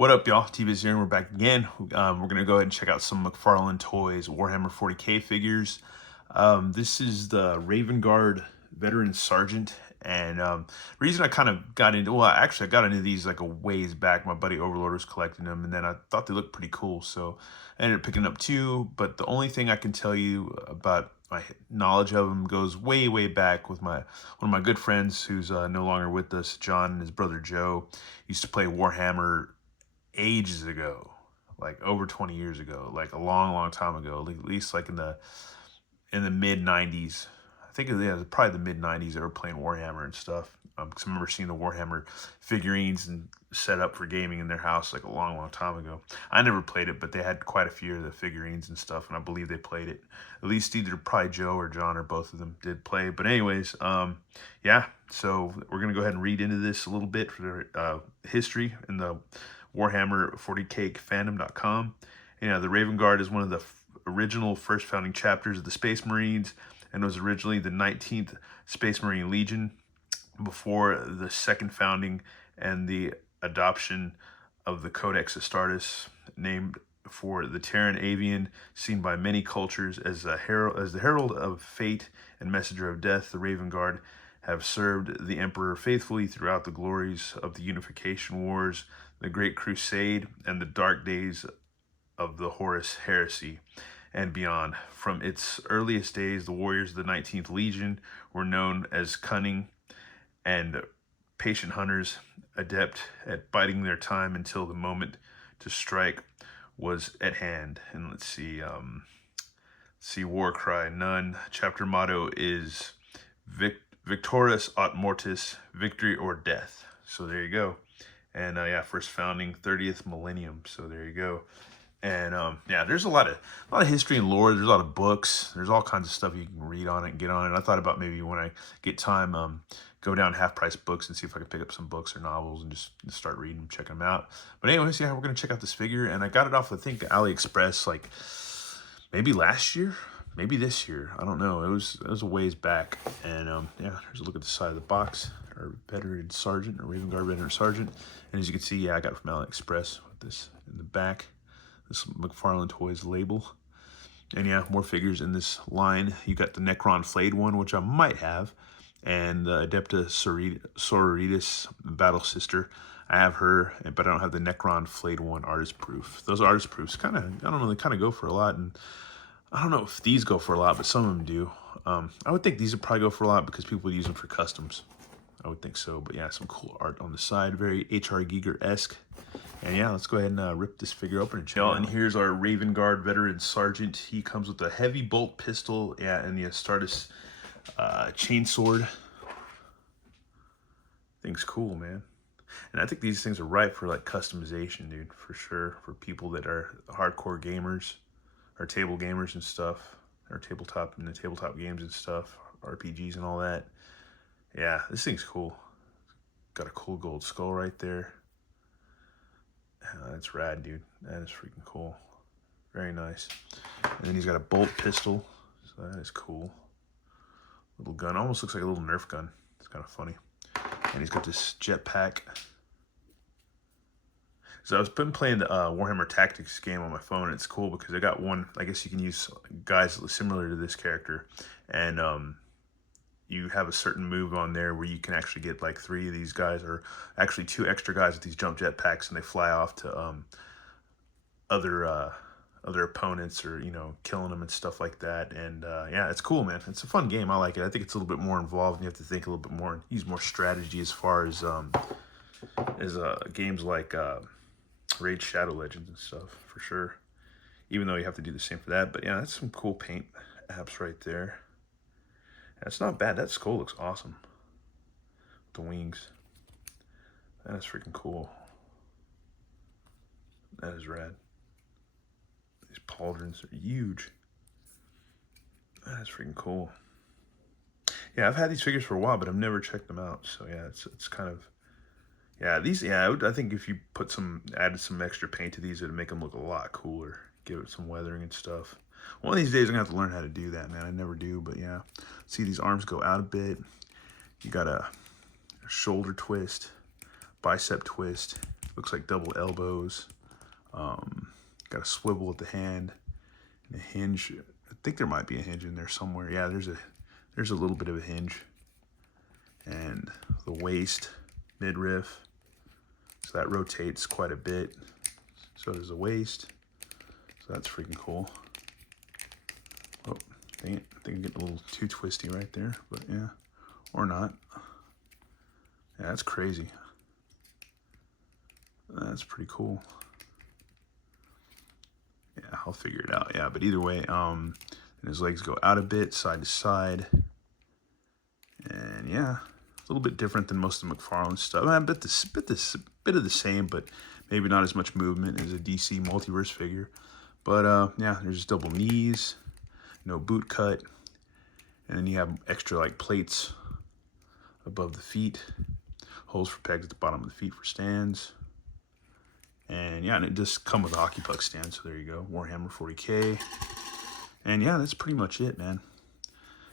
What up, y'all? T-Biz here, and we're back again. We're going to go ahead and check out some Mcfarlane Toys Warhammer 40K figures. This is the Raven Guard Veteran Sergeant, and the reason I kind of got into, well, actually I got into these like a ways back. My buddy Overlord was collecting them, and then I thought they looked pretty cool, so I ended up picking up two. But the only thing I can tell you about my knowledge of them goes way, way back with one of my good friends who's no longer with us, John, and his brother Joe. Used to play Warhammer ages ago, like over 20 years ago, like a long time ago, at least like in the mid 90s. I think it was probably the mid 90s they were playing Warhammer and stuff. Because I remember seeing the Warhammer figurines and set up for gaming in their house like a long time ago. I never played it, but they had quite a few of the figurines and stuff, and I believe they played it. At least either probably Joe or John or both of them did play. But anyways, yeah, so we're going to go ahead and read into this a little bit for the history in the Warhammer 40K fandom.com. The Raven Guard is one of the original first founding chapters of the Space Marines, and was originally the 19th Space Marine Legion before the second founding and the adoption of the Codex Astartes, named for the Terran avian seen by many cultures as the herald of fate and messenger of death. The Raven Guard have served the Emperor faithfully throughout the glories of the Unification Wars, the Great Crusade, and the dark days of the Horus Heresy and beyond. From its earliest days, the warriors of the 19th Legion were known as cunning and patient hunters, adept at biding their time until the moment to strike was at hand. And let's see, war cry, none. Chapter motto is Victoris aut mortis, victory or death. So there you go. And yeah, first founding 30th millennium. So there you go. And yeah, there's a lot of history and lore. There's a lot of books. There's all kinds of stuff you can read on it and get on it. I thought about maybe when I get time, go down Half Price Books and see if I can pick up some books or novels and just start reading them, checking them out. But anyways, yeah, we're gonna check out this figure, and I got it off I think AliExpress like maybe last year, maybe this year. I don't know. It was a ways back. And yeah, here's a look at the side of the box. Our Veteran Sergeant, or Raven Guard Veteran Sergeant. And as you can see, yeah, I got it from AliExpress with this in the back. This Mcfarlane Toys label. And yeah, more figures in this line. You got the Necron flayed one, which I might have, and the Adepta Sororitas Battle Sister. I have her, but I don't have the Necron flayed one artist proof. Those artist proofs kind of, I don't know, they kind of go for a lot, and I don't know if these go for a lot, but some of them do. I would think these would probably go for a lot because people would use them for customs. I would think so, but yeah, some cool art on the side, very H.R. Giger-esque. And yeah, let's go ahead and rip this figure open and check it out. And here's our Raven Guard Veteran Sergeant. He comes with a heavy bolt pistol, yeah, and the Astartes chainsword. Thing's cool, man. And I think these things are ripe for like customization, dude, for sure. For people that are hardcore gamers, or table gamers and stuff, or tabletop games and stuff, RPGs and all that. Yeah, this thing's cool. Got a cool gold skull right there. That's rad, dude. That is freaking cool. Very nice. And then he's got a bolt pistol, so that is cool. Little gun, almost looks like a little Nerf gun. It's kind of funny. And he's got this jetpack. So I've been playing the Warhammer Tactics game on my phone, and it's cool because I got one, I guess you can use guys similar to this character, and you have a certain move on there where you can actually get like 3 of these guys, or actually 2 extra guys with these jump jetpacks, and they fly off to other opponents, or killing them and stuff like that. And yeah, it's cool, man. It's a fun game. I like it. I think it's a little bit more involved, and you have to think a little bit more and use more strategy as far as games like Raid Shadow Legends and stuff, for sure. Even though you have to do the same for that. But yeah, that's some cool paint apps right there. That's not bad. That skull looks awesome. The wings. That is freaking cool. That is rad. These pauldrons are huge. That is freaking cool. Yeah, I've had these figures for a while, but I've never checked them out. So yeah, it's kind of, yeah, these, yeah, I think if you added some extra paint to these, it'd make them look a lot cooler. Give it some weathering and stuff. One of these days I'm gonna have to learn how to do that, man. I never do, but yeah. See, these arms go out a bit. You got a shoulder twist, bicep twist. Looks like double elbows. Got a swivel at the hand and a hinge. I think there might be a hinge in there somewhere. Yeah, there's a little bit of a hinge. And the waist, midriff. So that rotates quite a bit. So does the waist. So that's freaking cool. Oh, dang it. I think I'm getting a little too twisty right there, but yeah, or not. Yeah, that's crazy. That's pretty cool. Yeah, I'll figure it out. Yeah, but either way, and his legs go out a bit, side to side. And yeah, a little bit different than most of Mcfarlane stuff. A bit of the same, but maybe not as much movement as a DC multiverse figure. But yeah, there's double knees, no boot cut, and then you have extra like plates above the feet, holes for pegs at the bottom of the feet for stands. And yeah, and it just come with a hockey puck stand, so there you go, Warhammer 40K. And yeah, that's pretty much it, man.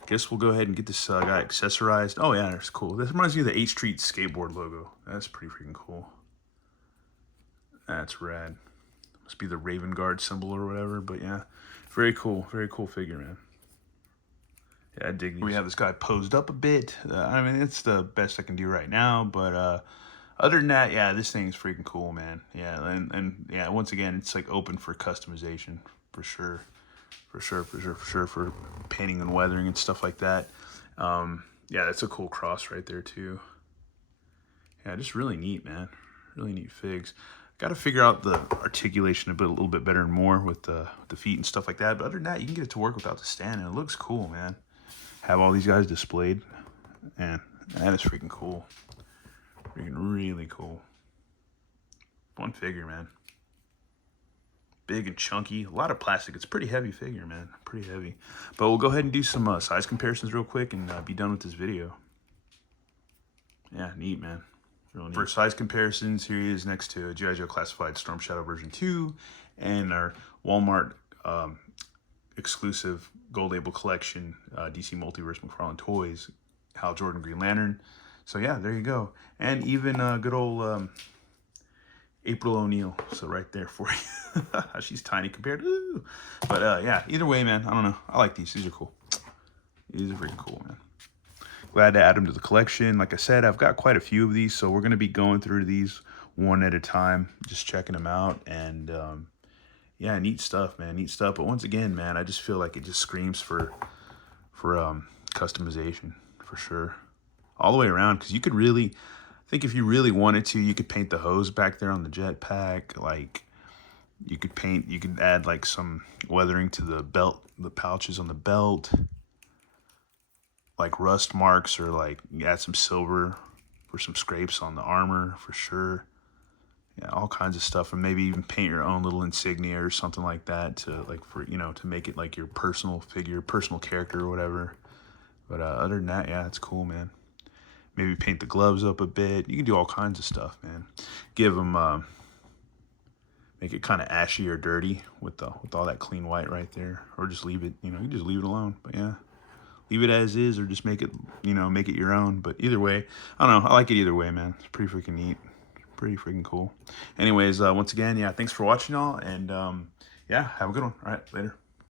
Guess we'll go ahead and get this guy accessorized. Oh yeah, that's cool. This reminds me of the 8th Street skateboard logo. That's pretty freaking cool. That's rad. Must be the Raven Guard symbol or whatever, but yeah, very cool figure, man. Yeah, I dig these. We have this guy posed up a bit. I mean, it's the best I can do right now, but other than that, yeah, this thing is freaking cool, man. Yeah, and yeah, once again, it's like open for customization for sure. For painting and weathering and stuff like that. Yeah, that's a cool cross right there too. Yeah, just really neat, man. Really neat figs. Got to figure out the articulation a little bit better and more with the feet and stuff like that. But other than that, you can get it to work without the stand, and it looks cool, man. Have all these guys displayed, and that is freaking cool. Freaking really cool. Fun figure, man. Big and chunky, a lot of plastic. It's a pretty heavy figure, man, pretty heavy. But we'll go ahead and do some size comparisons real quick and be done with this video. Yeah, neat, man. Real neat. For size comparisons, here he is next to G.I. Joe Classified Storm Shadow version 2 and our Walmart exclusive Gold Label Collection DC Multiverse Mcfarlane Toys, Hal Jordan Green Lantern. So yeah, there you go. And even good old April O'Neil, so right there for you. She's tiny compared to, but yeah, either way, man, I don't know, I like these are cool. These are freaking cool, man. Glad to add them to the collection. Like I said, I've got quite a few of these, so we're going to be going through these one at a time, just checking them out. And yeah, neat stuff, man, neat stuff. But once again, man, I just feel like it just screams for customization for sure, all the way around. Because you could really, I think if you really wanted to, you could paint the hose back there on the jetpack. Like you could add like some weathering to the belt, the pouches on the belt, like rust marks, or like add some silver for some scrapes on the armor for sure. Yeah, all kinds of stuff. And maybe even paint your own little insignia or something like that to like, for, you know, to make it like your personal figure, personal character or whatever. But other than that, yeah, it's cool, man. Maybe paint the gloves up a bit. You can do all kinds of stuff, man. Give them, make it kind of ashy or dirty with all that clean white right there, or just leave it. You know, you just leave it alone. But yeah, leave it as is, or just make it, you know, make it your own. But either way, I don't know. I like it either way, man. It's pretty freaking neat. Pretty freaking cool. Anyways, once again, yeah, thanks for watching, y'all, and yeah, have a good one. All right, later.